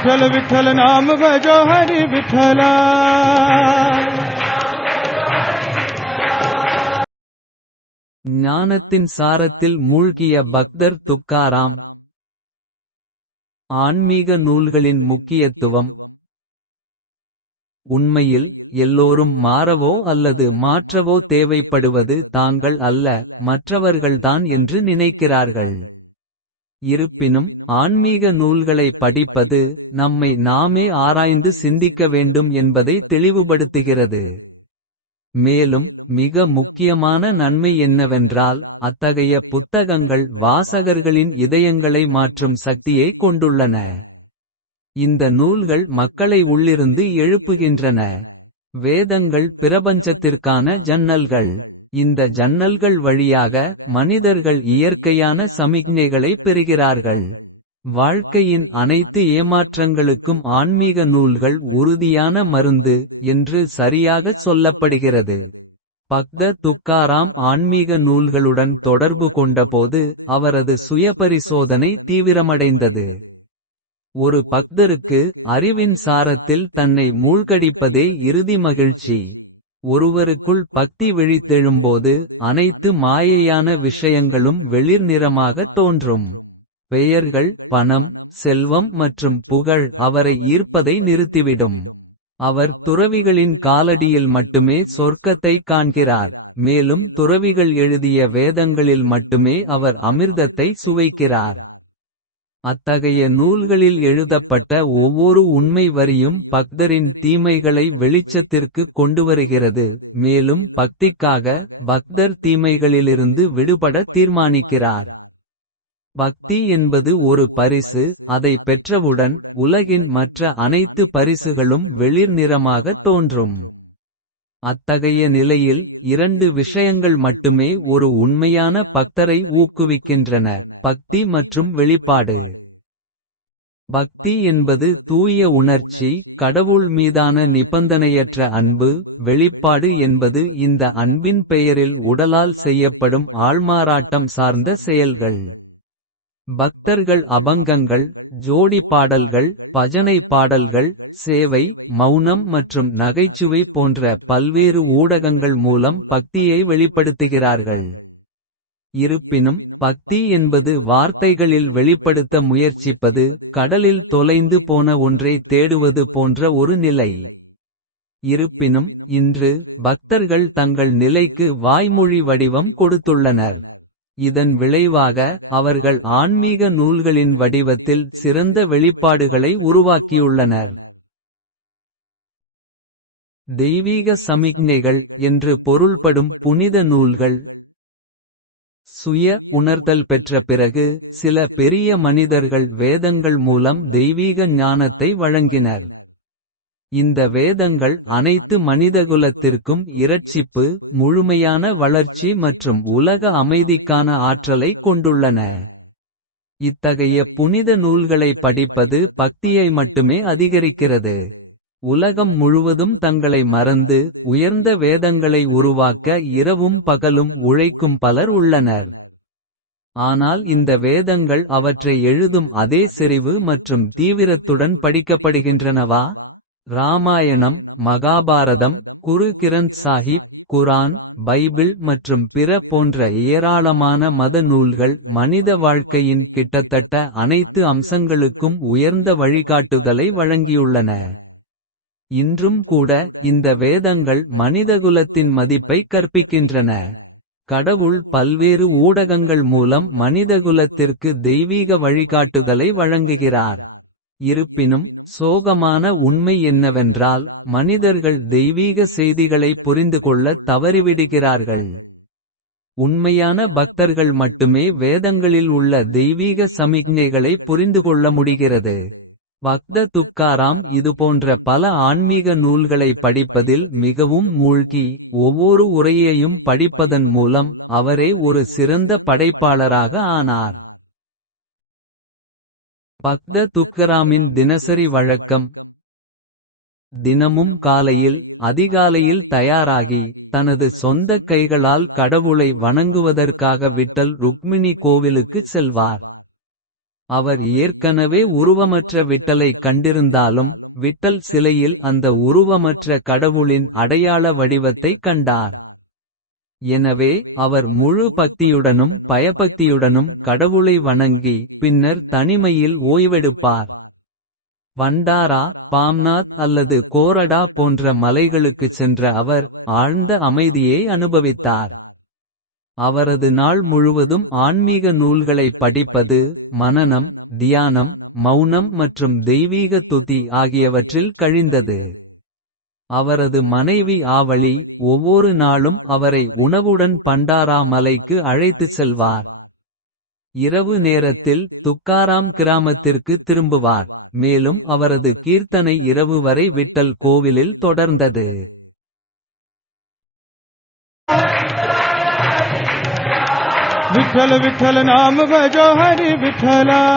विठ्ठल विठ्ठल नाम भजो हरि विठ्ठला। ஞானத்தின் சாரத்தில் மூழ்கிய பக்தர் துக்காராம். ஆன்மீக நூல்களின் முக்கியத்துவம். உண்மையில் எல்லோரும் மாறவோ அல்லது மாற்றவோ தேவைப்படுவது தாங்கள் அல்ல, மற்றவர்கள்தான் என்று நினைக்கிறார்கள். இருப்பினும் ஆன்மீக நூல்களை படிப்பது நம்மை நாமே ஆராய்ந்து சிந்திக்க வேண்டும் என்பதை தெளிவுபடுத்துகிறது. மேலும் மிக முக்கியமான நன்மை என்னவென்றால், அத்தகைய புத்தகங்கள் வாசகர்களின் இதயங்களை மாற்றும் சக்தியை கொண்டுள்ளன. இந்த நூல்கள் மக்களை உள்ளிருந்து எழுப்புகின்றன. வேதங்கள் பிரபஞ்சத்திற்கான ஜன்னல்கள். இந்த ஜன்னல்கள் வழியாக மனிதர்கள் இயற்கையான சமிக்ஞைகளை பெறுகிறார்கள். வாழ்க்கையின் அனைத்து ஏமாற்றங்களுக்கும் ஆன்மீக நூல்கள் உறுதியான மருந்து என்று சரியாகச் சொல்லப்படுகிறது. பக்த துக்காராம் ஆன்மீக நூல்களுடன் தொடர்பு கொண்டபோது அவரது சுயபரிசோதனை தீவிரமடைந்தது. ஒரு பக்தருக்கு அறிவின் சாரத்தில் தன்னை மூழ்கடிப்பதே இறுதி மகிழ்ச்சி. ஒருவருக்குள் பக்தி விழித்தெழும்போது அனைத்து மாயையான விஷயங்களும் வெளிர் நிறமாகத் தோன்றும். பெயர்கள், பணம், செல்வம் மற்றும் புகழ் அவரை ஈர்ப்பதை நிறுத்திவிடும். அவர் துறவிகளின் காலடியில் மட்டுமே சொர்க்கத்தை காண்கிறார். மேலும் துறவிகள் எழுதிய வேதங்களில் மட்டுமே அவர் அமிர்தத்தை சுவைக்கிறார். அத்தகைய நூல்களில் எழுதப்பட்ட ஒவ்வொரு உண்மை வரியும் பக்தரின் தீமைகளை வெளிச்சத்திற்கு கொண்டுவருகிறது. மேலும் பக்திக்காக பக்தர் தீமைகளிலிருந்து விடுபட தீர்மானிக்கிறார். பக்தி என்பது ஒரு பரிசு. அதை பெற்றவுடன் உலகின் மற்ற அனைத்து பரிசுகளும் வெளிர் நிறமாகத் தோன்றும். அத்தகைய நிலையில் இரண்டு விஷயங்கள் மட்டுமே ஒரு உண்மையான பக்தரை ஊக்குவிக்கின்றன: பக்தி மற்றும் வெளிப்பாடு. பக்தி என்பது தூய உணர்ச்சி, கடவுள் மீதான நிபந்தனையற்ற அன்பு. வெளிப்பாடு என்பது இந்த அன்பின் பெயரில் உடலால் செய்யப்படும் ஆள்மாறாட்டம் சார்ந்த செயல்கள். பக்தர்கள் அபங்கங்கள், ஜோடி பாடல்கள், பஜனை பாடல்கள், சேவை, மௌனம் மற்றும் நகைச்சுவை போன்ற பல்வேறு ஊடகங்கள் மூலம் பக்தியை வெளிப்படுத்துகிறார்கள். இருப்பினும் பக்தி என்பது வார்த்தைகளில் வெளிப்படுத்த முயற்சிப்பது, கடலில் தொலைந்து போன ஒன்றை தேடுவது போன்ற ஒரு நிலை. இருப்பினும் இன்று பக்தர்கள் தங்கள் நிலைக்கு வாய்மொழி வடிவம் கொடுத்துள்ளனர். இதன் விளைவாக அவர்கள் ஆன்மீக நூல்களின் வடிவத்தில் சிறந்த வெளிப்பாடுகளை உருவாக்கியுள்ளனர். தெய்வீக சமிக்ஞைகள் என்று பொருள்படும் புனித நூல்கள். சுய உணர்தல் பெற்ற பிறகு சில பெரிய மனிதர்கள் வேதங்கள் மூலம் தெய்வீக ஞானத்தை வழங்கினர். இந்த வேதங்கள் அனைத்து மனிதகுலத்திற்கும் இரட்சிப்பு, முழுமையான வளர்ச்சி மற்றும் உலக அமைதிக்கான ஆற்றலை கொண்டுள்ளன. இத்தகைய புனித நூல்களை படிப்பது பக்தியை மட்டுமே அதிகரிக்கிறது. உலகம் முழுவதும் தங்களை மறந்து உயர்ந்த வேதங்களை உருவாக்க இரவும் பகலும் உழைக்கும் பலர் உள்ளனர். ஆனால் இந்த வேதங்கள் அவற்றை எழுதும் அதே செறிவு மற்றும் தீவிரத்துடன் படிக்கப்படுகின்றனவா? ராமாயணம், மகாபாரதம், குரு கிரந்த் சாஹிப், குரான், பைபிள் மற்றும் பிற போன்ற ஏராளமான மத நூல்கள் மனித வாழ்க்கையின் கிட்டத்தட்ட அனைத்து அம்சங்களுக்கும் உயர்ந்த வழிகாட்டுதலை வழங்கியுள்ளன. இன்றும் கூட இந்த வேதங்கள் மனிதகுலத்தின் மதிப்பை கற்பிக்கின்றன. கடவுள் பல்வேறு ஊடகங்கள் மூலம் மனிதகுலத்திற்கு தெய்வீக வழிகாட்டுதலை வழங்குகிறார். இருப்பினும் சோகமான உண்மை என்னவென்றால், மனிதர்கள் தெய்வீக செய்திகளை புரிந்துகொள்ள தவறிவிடுகிறார்கள். உண்மையான பக்தர்கள் மட்டுமே வேதங்களில் உள்ள தெய்வீக சமிக்ஞைகளை புரிந்துகொள்ள முடிகிறது. பக்த துக்காராம் இதுபோன்ற பல ஆன்மீக நூல்களை படிப்பதில் மிகவும் மூழ்கி, ஒவ்வொரு உரையையும் படிப்பதன் மூலம் அவரே ஒரு சிறந்த படைப்பாளராக ஆனார். பக்த துக்கராமின் தினசரி வழக்கம். தினமும் காலையில் அதிகாலையில் தயாராகி தனது சொந்த கைகளால் கடவுளை வணங்குவதற்காக விட்டல் ருக்மிணி கோவிலுக்குச் செல்வார். அவர் ஏற்கனவே உருவமற்ற விட்டலைக் கண்டிருந்தாலும், விட்டல் சிலையில் அந்த உருவமற்ற கடவுளின் அடையாள வடிவத்தைக் கண்டார். எனவே, அவர் முழு பக்தியுடனும் பயபக்தியுடனும் கடவுளை வணங்கி, பின்னர் தனிமையில் ஓய்வெடுப்பார். பண்டாரா, பாம்நாத் அல்லது கோரடா போன்ற மலைகளுக்குச் சென்ற அவர், ஆழ்ந்த அமைதியை அனுபவித்தார். அவரது நாள் முழுவதும் ஆன்மீக நூல்களைப் படிப்பது, மனனம், தியானம், மௌனம் மற்றும் தெய்வீக துதி ஆகியவற்றில் கழிந்தது. அவரது மனைவி ஆவளி, ஒவ்வொரு நாளும் அவரை உணவுடன் பண்டாரா மலைக்கு அழைத்துச் செல்வார். இரவு நேரத்தில் துக்காராம் கிராமத்திற்கு திரும்புவார். மேலும் அவரது கீர்த்தனை இரவு வரை விட்டல் கோவிலில் தொடர்ந்தது. विठ्ठल विठ्ठल नाम भजो हरि विठ्ठला।